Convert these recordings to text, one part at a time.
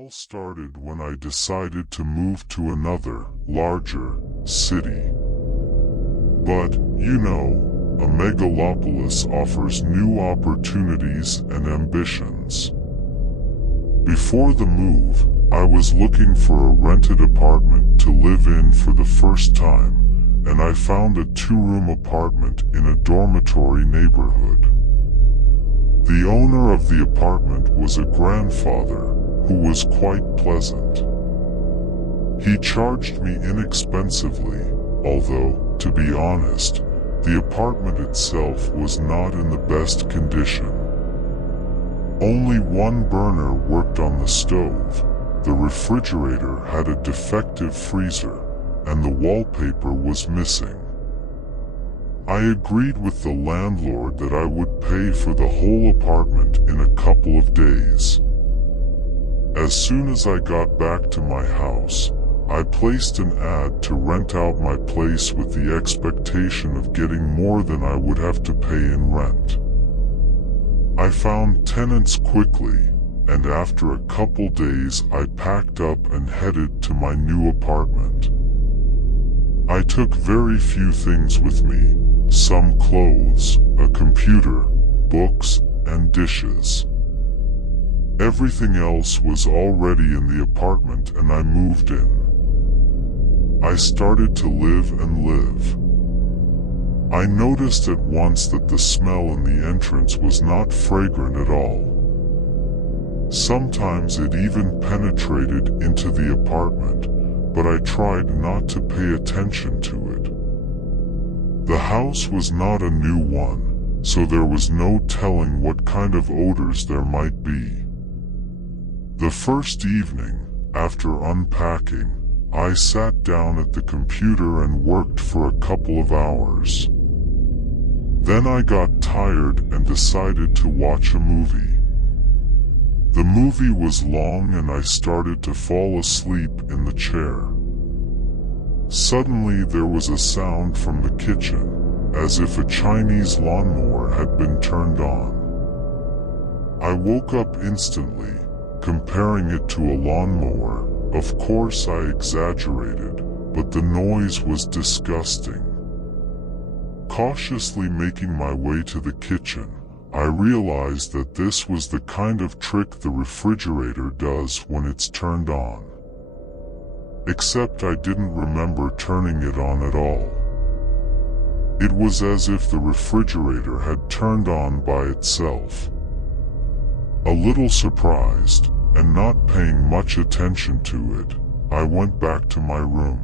all started when I decided to move to another, larger, city. But, you know, a megalopolis offers new opportunities and ambitions. Before the move, I was looking for a rented apartment to live in for the first time, and I found a two-room apartment in a dormitory neighborhood. The owner of the apartment was a grandfather who was quite pleasant. He charged me inexpensively, although, to be honest, the apartment itself was not in the best condition. Only one burner worked on the stove, the refrigerator had a defective freezer, and the wallpaper was missing. I agreed with the landlord that I would pay for the whole apartment in a couple of days. As soon as I got back to my house, I placed an ad to rent out my place with the expectation of getting more than I would have to pay in rent. I found tenants quickly, and after a couple days I packed up and headed to my new apartment. I took very few things with me, some clothes, a computer, books, and dishes. Everything else was already in the apartment and I moved in. I started to live and live. I noticed at once that the smell in the entrance was not fragrant at all. Sometimes it even penetrated into the apartment, but I tried not to pay attention to it. The house was not a new one, so there was no telling what kind of odors there might be. The first evening, after unpacking, I sat down at the computer and worked for a couple of hours. Then I got tired and decided to watch a movie. The movie was long and I started to fall asleep in the chair. Suddenly there was a sound from the kitchen, as if a Chinese lawnmower had been turned on. I woke up instantly, comparing it to a lawnmower. Of course I exaggerated, but the noise was disgusting. Cautiously making my way to the kitchen, I realized that this was the kind of trick the refrigerator does when it's turned on. Except I didn't remember turning it on at all. It was as if the refrigerator had turned on by itself. A little surprised, and not paying much attention to it, I went back to my room.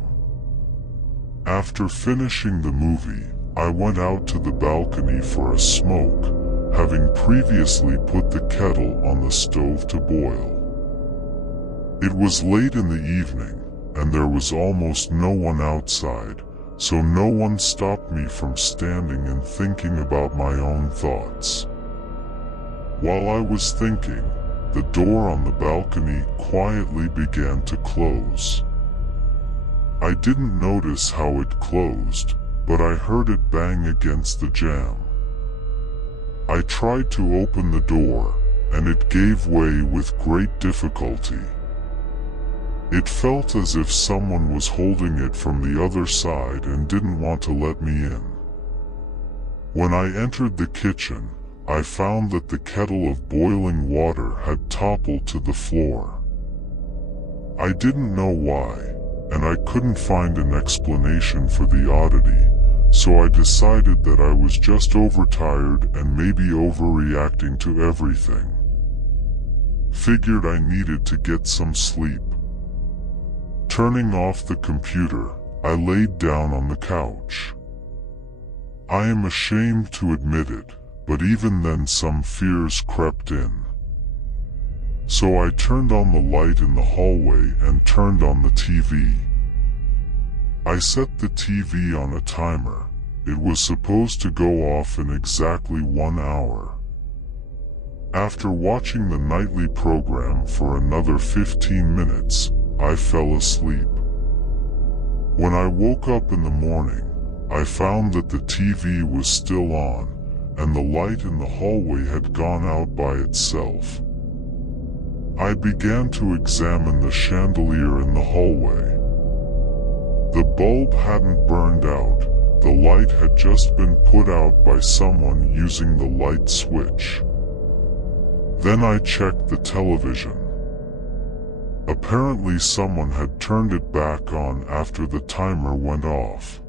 After finishing the movie, I went out to the balcony for a smoke, having previously put the kettle on the stove to boil. It was late in the evening, and there was almost no one outside, so no one stopped me from standing and thinking about my own thoughts. While I was thinking, the door on the balcony quietly began to close. I didn't notice how it closed, but I heard it bang against the jamb. I tried to open the door, and it gave way with great difficulty. It felt as if someone was holding it from the other side and didn't want to let me in. When I entered the kitchen, I found that the kettle of boiling water had toppled to the floor. I didn't know why, and I couldn't find an explanation for the oddity, so I decided that I was just overtired and maybe overreacting to everything. Figured I needed to get some sleep. Turning off the computer, I laid down on the couch. I am ashamed to admit it, but even then some fears crept in. So I turned on the light in the hallway and turned on the TV. I set the TV on a timer. It was supposed to go off in exactly 1 hour. After watching the nightly program for another 15 minutes, I fell asleep. When I woke up in the morning, I found that the TV was still on, and the light in the hallway had gone out by itself. I began to examine the chandelier in the hallway. The bulb hadn't burned out, the light had just been put out by someone using the light switch. Then I checked the television. Apparently someone had turned it back on after the timer went off.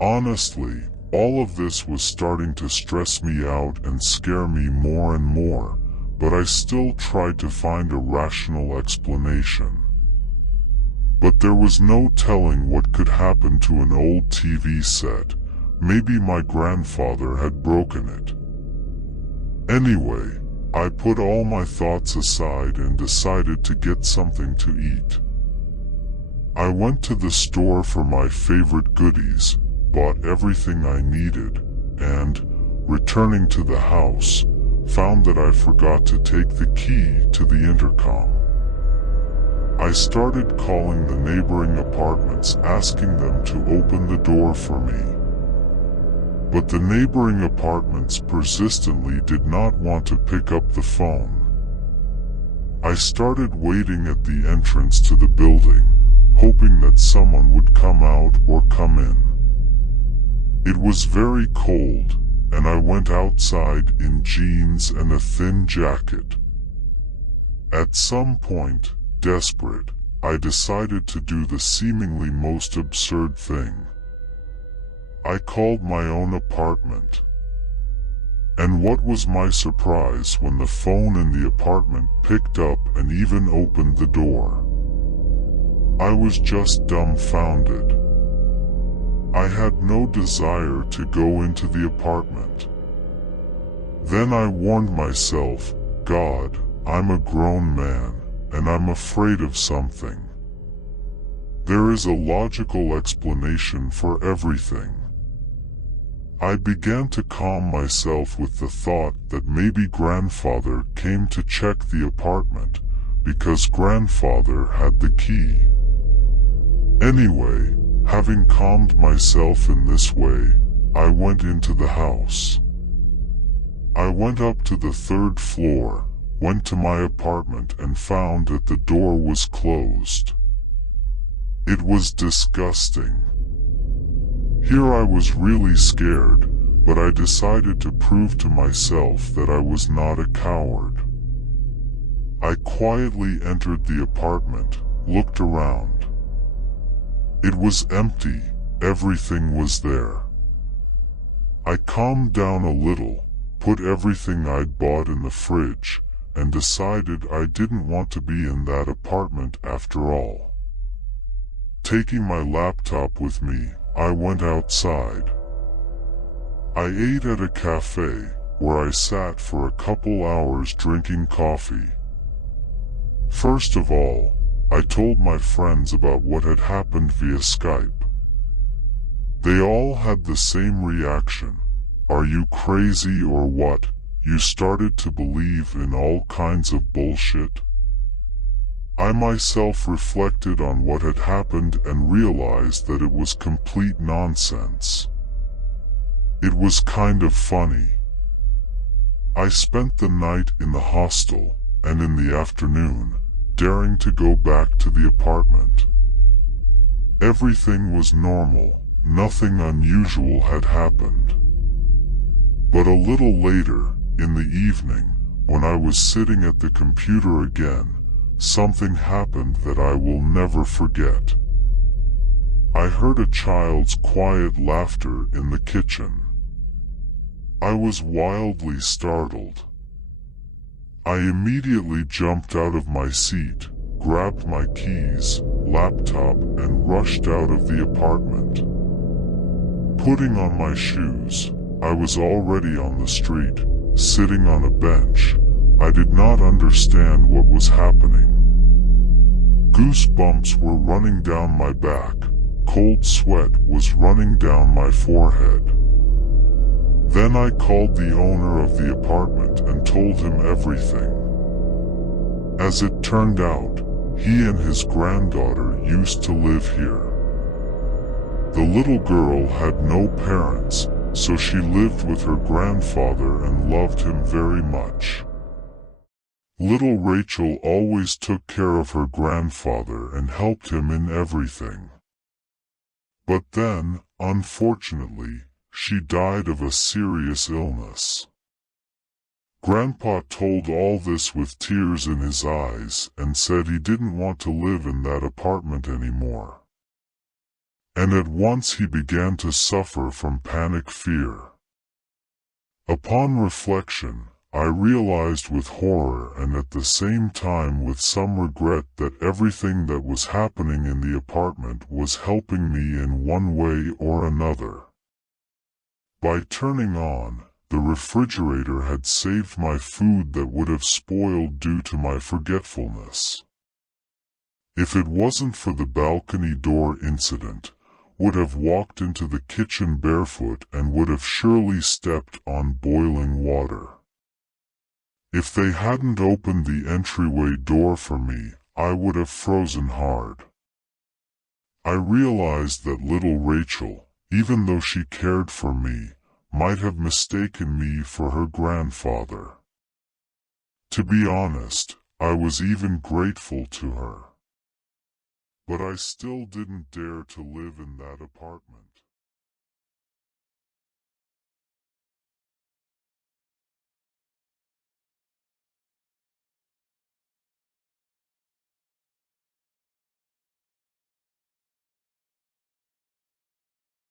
Honestly, all of this was starting to stress me out and scare me more and more, but I still tried to find a rational explanation. But there was no telling what could happen to an old TV set. Maybe my grandfather had broken it. Anyway, I put all my thoughts aside and decided to get something to eat. I went to the store for my favorite goodies, bought everything I needed, and, returning to the house, found that I forgot to take the key to the intercom. I started calling the neighboring apartments asking them to open the door for me. But the neighboring apartments persistently did not want to pick up the phone. I started waiting at the entrance to the building, hoping that someone would come out or come in. It was very cold, and I went outside in jeans and a thin jacket. At some point, desperate, I decided to do the seemingly most absurd thing. I called my own apartment. And what was my surprise when the phone in the apartment picked up and even opened the door. I was just dumbfounded. I had no desire to go into the apartment. Then I warned myself, God, I'm a grown man, and I'm afraid of something. There is a logical explanation for everything. I began to calm myself with the thought that maybe grandfather came to check the apartment, because grandfather had the key. Anyway, having calmed myself in this way, I went into the house. I went up to the third floor, went to my apartment and found that the door was closed. It was disgusting. Here I was really scared, but I decided to prove to myself that I was not a coward. I quietly entered the apartment, looked around. It was empty, everything was there. I calmed down a little, put everything I'd bought in the fridge, and decided I didn't want to be in that apartment after all. Taking my laptop with me, I went outside. I ate at a cafe, where I sat for a couple hours drinking coffee. First of all, I told my friends about what had happened via Skype. They all had the same reaction. Are you crazy or what? You started to believe in all kinds of bullshit? I myself reflected on what had happened and realized that it was complete nonsense. It was kind of funny. I spent the night in the hostel, and in the afternoon, daring to go back to the apartment. Everything was normal, nothing unusual had happened. But a little later, in the evening, when I was sitting at the computer again, something happened that I will never forget. I heard a child's quiet laughter in the kitchen. I was wildly startled. I immediately jumped out of my seat, grabbed my keys, laptop, and rushed out of the apartment. Putting on my shoes, I was already on the street, sitting on a bench. I did not understand what was happening. Goosebumps were running down my back, cold sweat was running down my forehead. Then I called the owner of the apartment and told him everything. As it turned out, he and his granddaughter used to live here. The little girl had no parents, so she lived with her grandfather and loved him very much. Little Rachel always took care of her grandfather and helped him in everything. But then, unfortunately, she died of a serious illness. Grandpa told all this with tears in his eyes and said he didn't want to live in that apartment anymore. And at once he began to suffer from panic fear. Upon reflection, I realized with horror and at the same time with some regret that everything that was happening in the apartment was helping me in one way or another. By turning on, the refrigerator had saved my food that would have spoiled due to my forgetfulness. If it wasn't for the balcony door incident, would have walked into the kitchen barefoot and would have surely stepped on boiling water. If they hadn't opened the entryway door for me, I would have frozen hard. I realized that little Rachel, even though she cared for me, might have mistaken me for her grandfather. To be honest, I was even grateful to her. But I still didn't dare to live in that apartment.